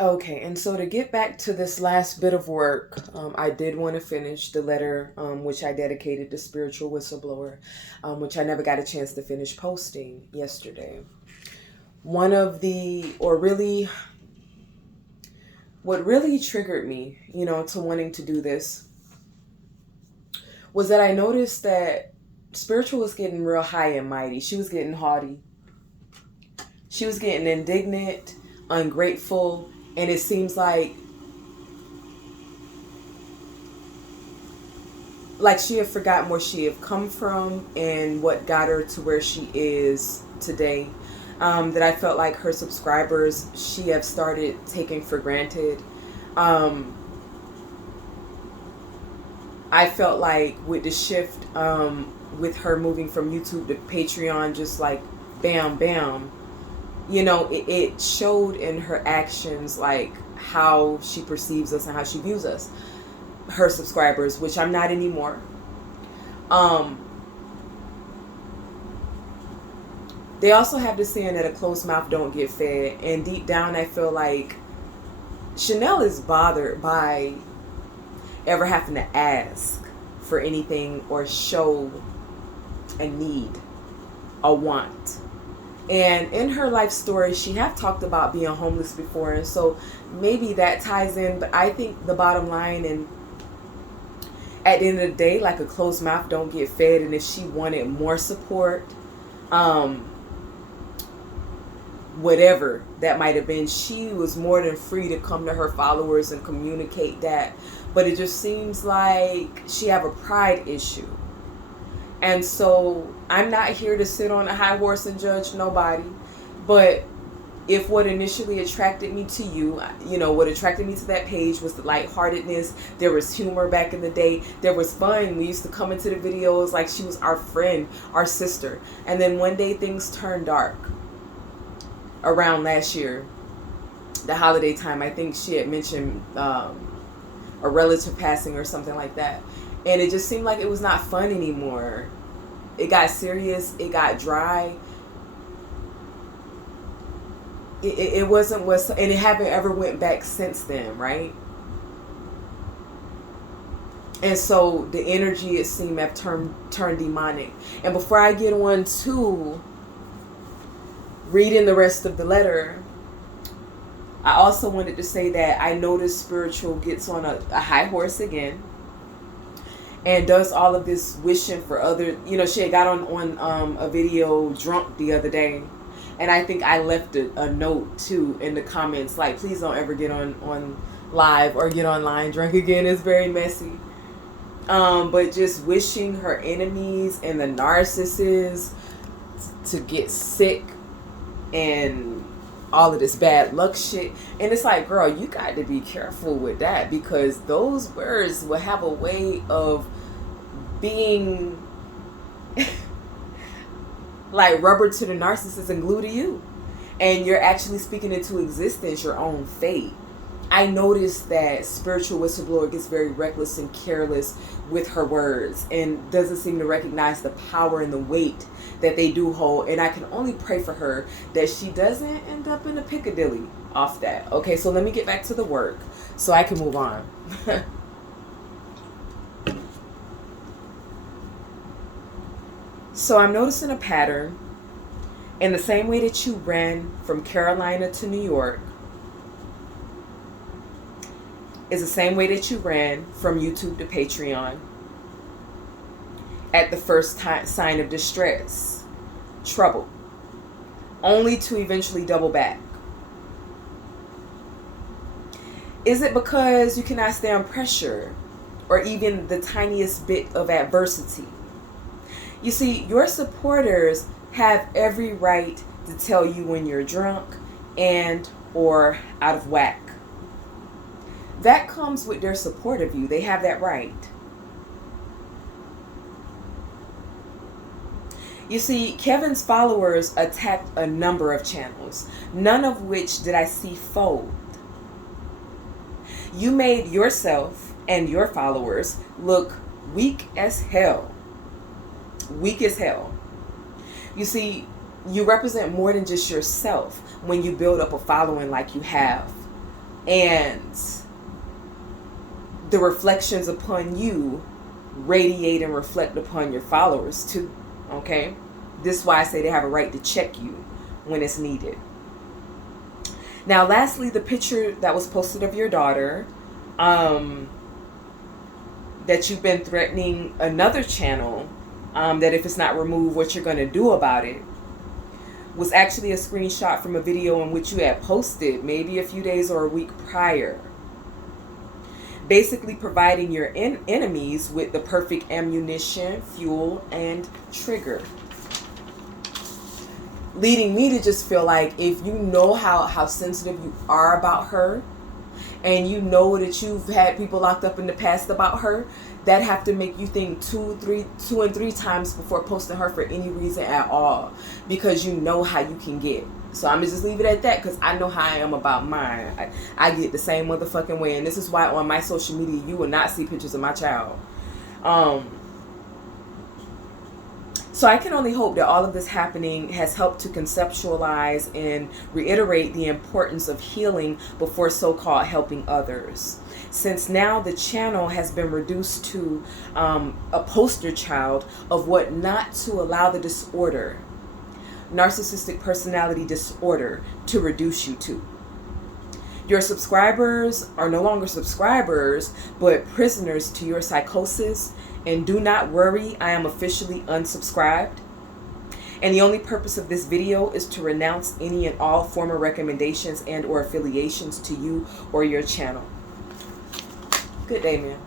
Okay, and so to get back to this last bit of work, I did want to finish the letter, which I dedicated to Spiritual Whistleblower, which I never got a chance to finish posting yesterday. One of the, or really, what really triggered me, to wanting to do this was that I noticed that Spiritual was getting real high and mighty. She was getting haughty. She was getting indignant, ungrateful, and it seems like she had forgotten where she had come from and what got her to where she is today. That I felt like her subscribers she have started taking for granted. Um, I felt like with the shift, with her moving from YouTube to Patreon, just like bam, bam, it showed in her actions like how she perceives us and how she views us, her subscribers, which I'm not anymore. Um, they also have this saying that a closed mouth don't get fed, and deep down, I feel like Chanel is bothered by ever having to ask for anything or show a need, a want. And in her life story, she have talked about being homeless before, and so maybe that ties in. But I think the bottom line, and at the end of the day, like a closed mouth don't get fed. And if she wanted more support, um, whatever that might have been, she was more than free to come to her followers and communicate that. But it just seems like she have a pride issue. And so I'm not here to sit on a high horse and judge nobody. But if what initially attracted me to you, what attracted me to that page was the lightheartedness. There was humor back in the day. There was fun. We used to come into the videos like she was our friend, our sister. And then one day things turned dark around last year, the holiday time. I think she had mentioned a relative passing or something like that. And it just seemed like it was not fun anymore. It got serious. It got dry. It wasn't what, and it haven't ever went back since then, right? And so the energy, it seemed, have turned demonic. And before I get on to reading the rest of the letter, I also wanted to say that I noticed Spiritual gets on a high horse again and does all of this wishing for other, she had got on a video drunk the other day, and I think I left a note too in the comments like, please don't ever get on live or get online drunk again. It's very messy. But just wishing her enemies and the narcissists to get sick and all of this bad luck shit. And it's like, girl, you got to be careful with that, because those words will have a way of being like rubber to the narcissist and glue to you. And you're actually speaking into existence your own fate. I noticed that Spiritual Whistleblower gets very reckless and careless with her words and doesn't seem to recognize the power and the weight that they do hold. And I can only pray for her that she doesn't end up in a Piccadilly off that. Okay, so let me get back to the work so I can move on. So I'm noticing a pattern. In the same way that you ran from Carolina to New York is the same way that you ran from YouTube to Patreon at the first sign of distress, trouble, only to eventually double back. Is it because you cannot stand pressure or even the tiniest bit of adversity? You see, your supporters have every right to tell you when you're drunk and or out of whack. That comes with their support of you. They have that right. You see, Kevin's followers attacked a number of channels, none of which did I see fold. You made yourself and your followers look weak as hell. Weak as hell. You see, you represent more than just yourself when you build up a following like you have. And the reflections upon you radiate and reflect upon your followers too. Okay? This is why I say they have a right to check you when it's needed. Now, lastly, the picture that was posted of your daughter, that you've been threatening another channel, that if it's not removed, what you're going to do about it, was actually a screenshot from a video in which you had posted maybe a few days or a week prior. Basically providing your enemies with the perfect ammunition, fuel, and trigger. Leading me to just feel like if you know how sensitive you are about her, and you know that you've had people locked up in the past about her, that have to make you think two and three times before posting her for any reason at all, because you know how you can get. So I'm gonna just leave it at that, because I know how I am about mine. I get the same motherfucking way, and this is why on my social media you will not see pictures of my child. So I can only hope that all of this happening has helped to conceptualize and reiterate the importance of healing before so-called helping others. Since now the channel has been reduced to a poster child of what not to allow the disorder, narcissistic personality disorder, to reduce you to. Your subscribers are no longer subscribers, but prisoners to your psychosis. And do not worry, I am officially unsubscribed. And the only purpose of this video is to renounce any and all former recommendations and or affiliations to you or your channel. Good day, man.